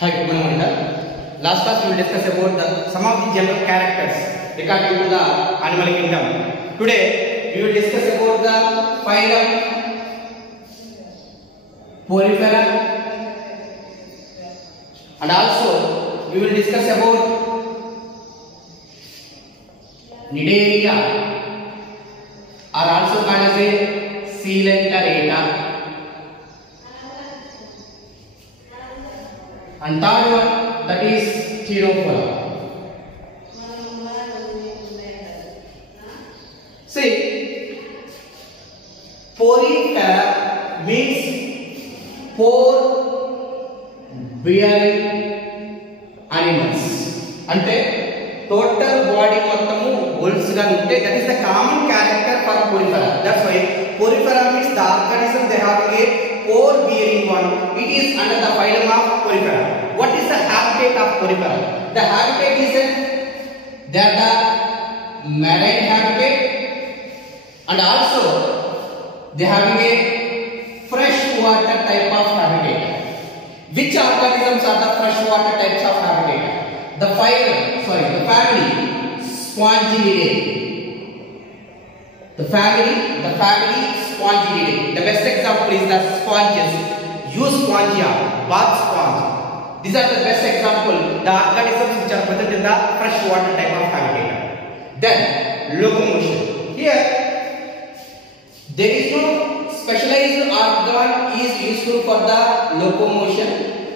Hi, good morning, Manita. Last class we will discuss about some of the general characters regarding to the animal kingdom. Today we will discuss about the phylum Porifera, and also we will discuss about Nidaria, are also called as a Coelenterata. And third one, that is Pterophora. See, Porifera means pore bearing animals. Ante total body mottamu holes ga unte, that is the common character for Porifera. That's why Porifera means the organism they have a pore bearing one. It is under the phylum of Porifera. What is the habitat of Porifera? The habitat is they are the marine habitat, and also they having a freshwater type of habitat. Which organisms are the freshwater types of habitat? The family Sponginidae. The family Sponginidae. The best example is the sponges. Euspongia, bath sponge. These are the best example, the organisms which are present in the freshwater type of habitat. Then locomotion. Here there is no specialized organ is useful for the locomotion.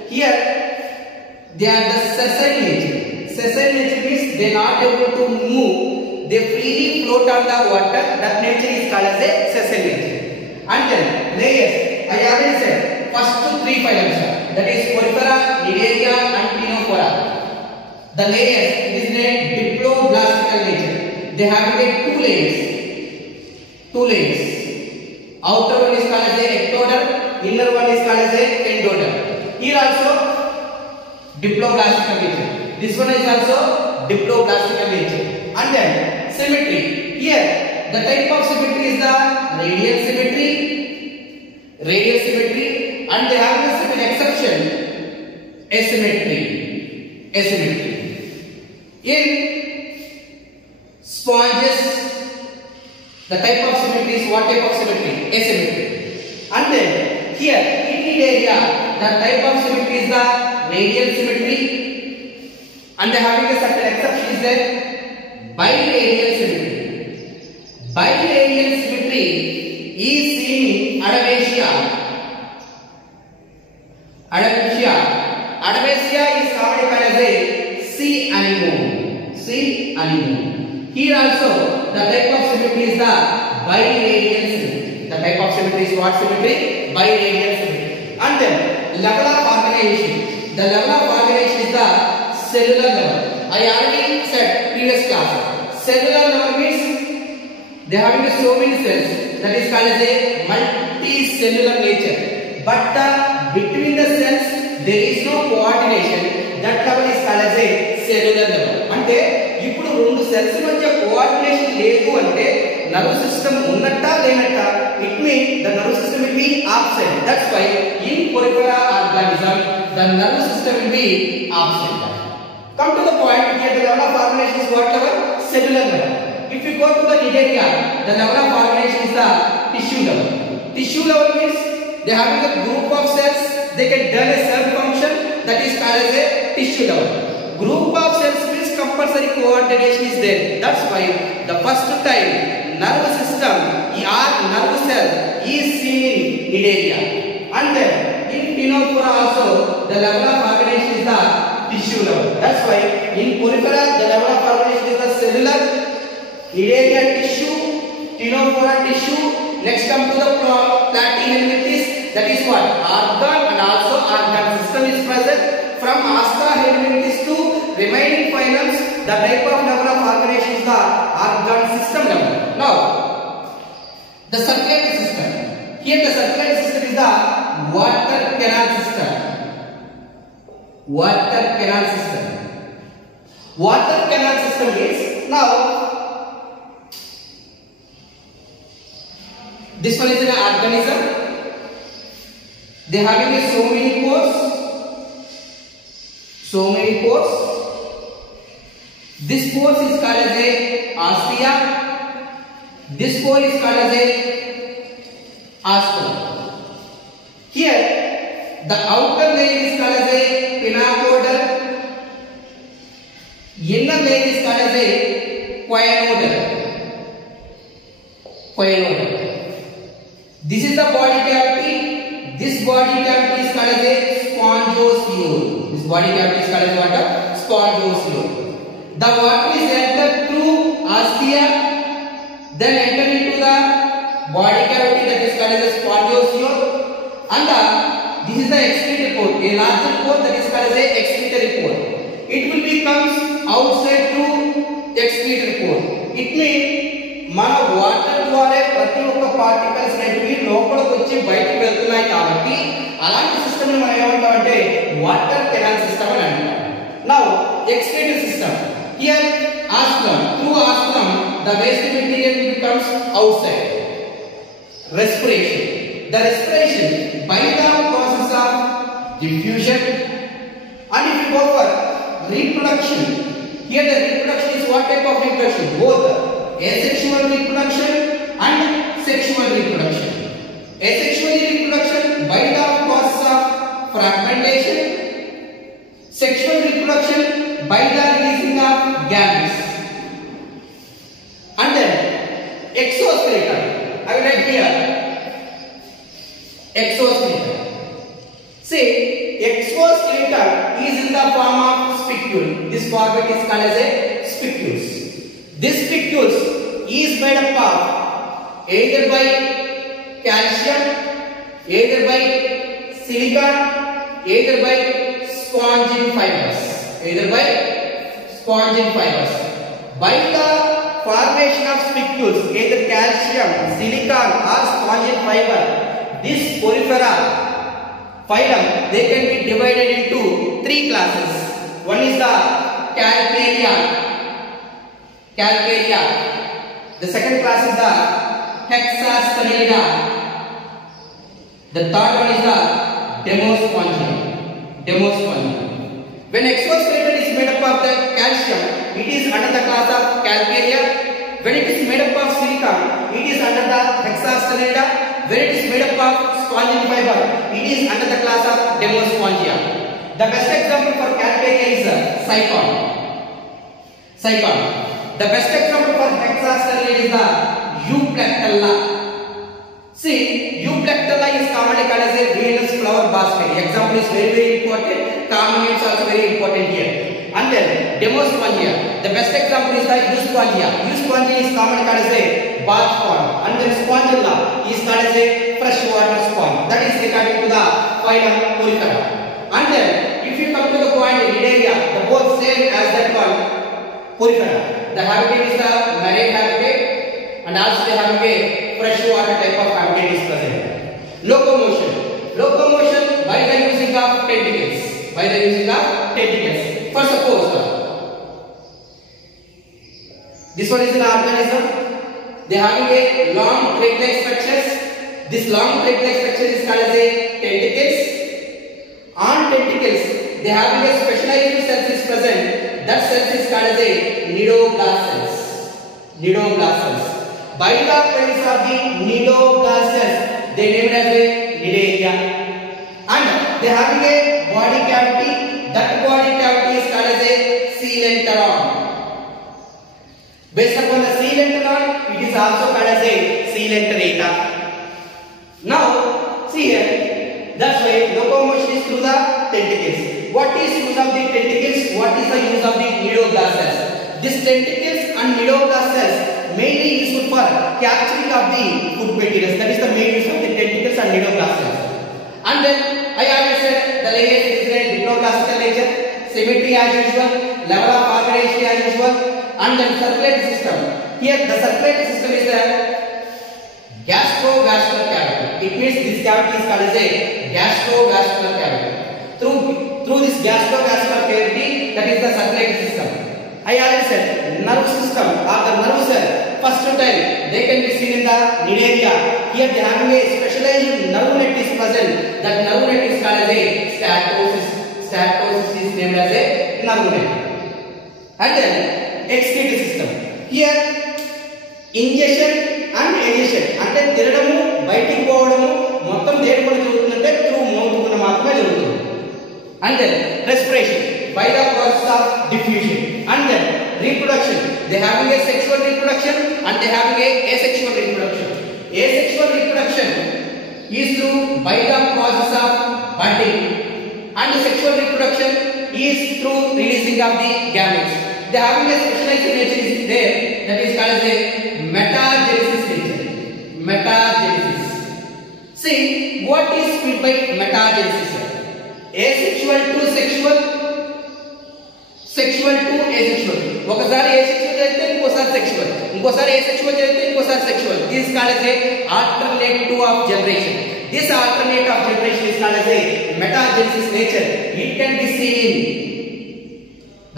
Here they are the sessile nature. Sessile nature means they are not able to move. They freely float on the water. That nature is called as a sessile nature. And then layers. I already said first three phylums. That is Porifera, Nidaria and Ctenophora. The layers, it is named diploblastical nature. They have two layers. Two layers. Outer one is called as a ectoderm, inner one is called as a endoderm. Here also diploblastical nature. This one is also diploblastical nature. And then symmetry. Here the type of symmetry is the radial symmetry. And they have a certain exception, asymmetry. In sponges, the type of symmetry is what type of symmetry? Asymmetry. And then here in Nidaria, the type of symmetry is the radial symmetry. And they having a certain exception is the biradial symmetry. Biradial symmetry is seen in Adamasia. Adamasia is commonly called as a sea anemone. Here also the type of symmetry is the biradial symmetry. The type of symmetry is what symmetry? Biradial symmetry. And then level of organization. The level of organization is the cellular level. I already said previous class. Cellular level means they having so many cells. That is called as a multicellular nature. But between the cells there is no coordination. That level is called as a cellular level. అంటే ఇప్పుడు రెండు cells మధ్య coordination లేదు అంటే nerve system ఉన్నట్ట లేనట్ట, it mean the nerve system will be absent. That's why in Porifera organism the nerve system will be absent. Come to the point here, the level of organization is what level? Cellular level. If you go to the Nidaria, the level of organization is the tissue level. Tissue level means they having a group of cells. They can done a cell function, that is called as a tissue level. Group of cells means compulsory coordination is there. That's why the first time nerve system or nerve cell is seen in Nidaria. And then in Ctenophora also the level of organization is the tissue level. That's why in Porifera the level of organization is the cellular, Nidaria tissue, Ctenophora tissue. Next come to the Platyhelminthes. That is what? Organ and also organ system is present. From Astrahelminthes to remaining phylums, the type of level of organization is the organ system level. Now, the circulatory system. Here the circulatory system is the water canal system. Water canal system is, now this one is an organism. They having so many pores. So many pores. This pore is called as a ostia. This pore is called as a osculum. Here, the outer layer is called as a pinnacoidal. Inner layer is called as a quinodal. This is the body cavity. This body cavity is called as a spongiosule. This body cavity is called as what? Spongiosule. The water is entered through ostia, then enter into the body cavity, that is called as a spongiosule, and this is the excretory pore, a larger pore, that is called as a excretory pore. It will become outside through excretory pore. It means మన water ద్వారా ప్రతి ఒక్క particles అనేవి లోపలికి వచ్చి బయటికి వెళ్తున్నాయి కాబట్టి అలాంటి సిస్టమ్ ని మనం ఏమంటామంటే వాటర్ కెనాల్ సిస్టమ్ అని అంటాం. Now excretory system. Here osculum, through osculum the waste material becomes outside. Respiration. The respiration by the process of diffusion. And if you go for reproduction, here the reproduction is what type of reproduction? Both asexual reproduction and sexual reproduction. Asexual reproduction by the process of fragmentation. Sexual reproduction by the releasing of gametes. And then exoskeleton. I will write here exoskeleton. See, exoskeleton is in the form of spicule. This format is called as a spicules. This spicules is made up of either by calcium, either by silicon, either by spongin fibers. Either by spongin fibers. By the formation of spicules, either calcium, silicon or spongin fiber, this porifera phylum, they can be divided into three classes. One is the Calcarea. The second class is the Hexastelida. The third one is the Demospongia. When exoskeleton is made up of the calcium, it is under the class of Calcarea. When it is made up of silicon, it is under the Hexastelida. When it is made up of spongin fiber, it is under the class of Demospongia. The best example for Calcarea is Sycon. The best example for Hexastelida is the Euplectella. See, Euplectella is commonly called as a Venus flower basket. Example is very important. Common name is also very important here. And then Demospongia. The best example is the Euspongia. Euspongia is commonly called as a bath pond. And then Spongilla is called as a freshwater sponge. That is regarding to the phylum Porifera. And then if you come to the point Nidaria, the both same as that one Porifera. The habitat is the marine habitat, and also they have a freshwater type of habitat is present. Locomotion by the using of tentacles. For suppose this one is an organism. They have a long thread-like structures. This long thread-like structure is called as a tentacles. On tentacles, they have a specialized cells is present. That cells is called as a nidoblast cells. By the presence of the nidoblast cells, they named as a nidaria. And they have a body cavity. That body cavity is called as a coelenteron. Based upon the coelenteron, it is also called as a coelenterata. Now, see here, that's why locomotion is through the tentacles. What is use of the tentacles? What is the use of the nidoblast cells? These tentacles and nidoblast cells mainly useful for capturing of the food materials. That is the main use of the tentacles and nidoblast cells. And then I already said the layers is a diploclassical nature, symmetry as usual, level of organization as usual, and then circulatory system. Here the circulatory system is the gastrovascular cavity. It means this cavity is called as a gastrovascular cavity. Through this gastrovascular cavity, that is the circulatory system. I already said nerve system or the nerve cell. First time they can be seen in the nidaria. Here they have a specialized nerve net is present. That nerve net is called as a statosis. Statosis is is named as a nerve network. And then excretory system. Here ingestion and ejection అంటే తిరగడము బయటికి పోవడము మొత్తం దేని వల్ల జరుగుతుందంటే through mouth వల్ల మాత్రమే జరుగుతుంది. And then respiration by the process of diffusion. And then reproduction, they having a sexual reproduction and they having a asexual reproduction. Asexual reproduction is through by the process of budding and sexual reproduction is through releasing of the gametes. They having a specialized nature is there, that is called as a metagenesis nature. Metagenesis. See, what is meant by metagenesis? Asexual to sexual, sexual to asexual. ఒకసారి asexual చేస్తే ఇంకోసారి sexual, ఇంకోసారి asexual చేస్తే ఇంకోసారి sexual. This is called as a alternative of generation. This alternative of generation is called as a metagenesis nature. It can be seen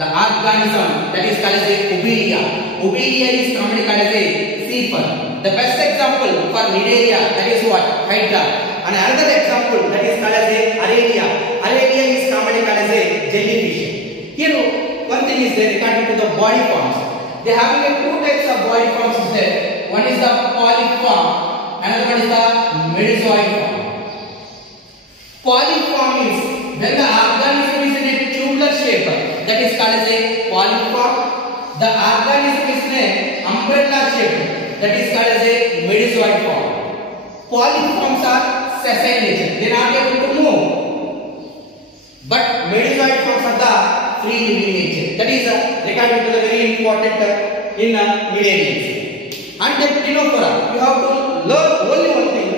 the organism that is called as a obelia. Obelia is commonly called as a seafer. The best example for Nidaria, that is what? Hydra. And another example that is called as a Aralia. Aralia is commonly called as a jellyfish. Here one thing is there regarding to the body forms. They have two types of body forms is there. One is the polyform, another one is the medusoid form. Polyform is when the organism is in a tubular shape, that is called as a polyform. The organism is in a umbrella shape, that is called as a medusoid form. Polyforms are sessile nature, they are not able to move, but medusoid forms are the free living nature. That is regarding to the very important in Nidarians. And the Ctenophora, you have to learn only one thing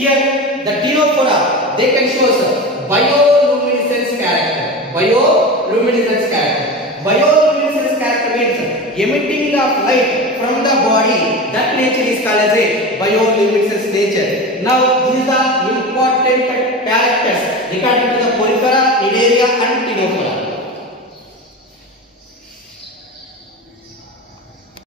here. The Ctenophora, they can show us bioluminescence character. Bioluminescence character. Bioluminescence character means emitting of light from the body. That nature is called as a bioluminescence nature. Now these are important characters regarding to the porifera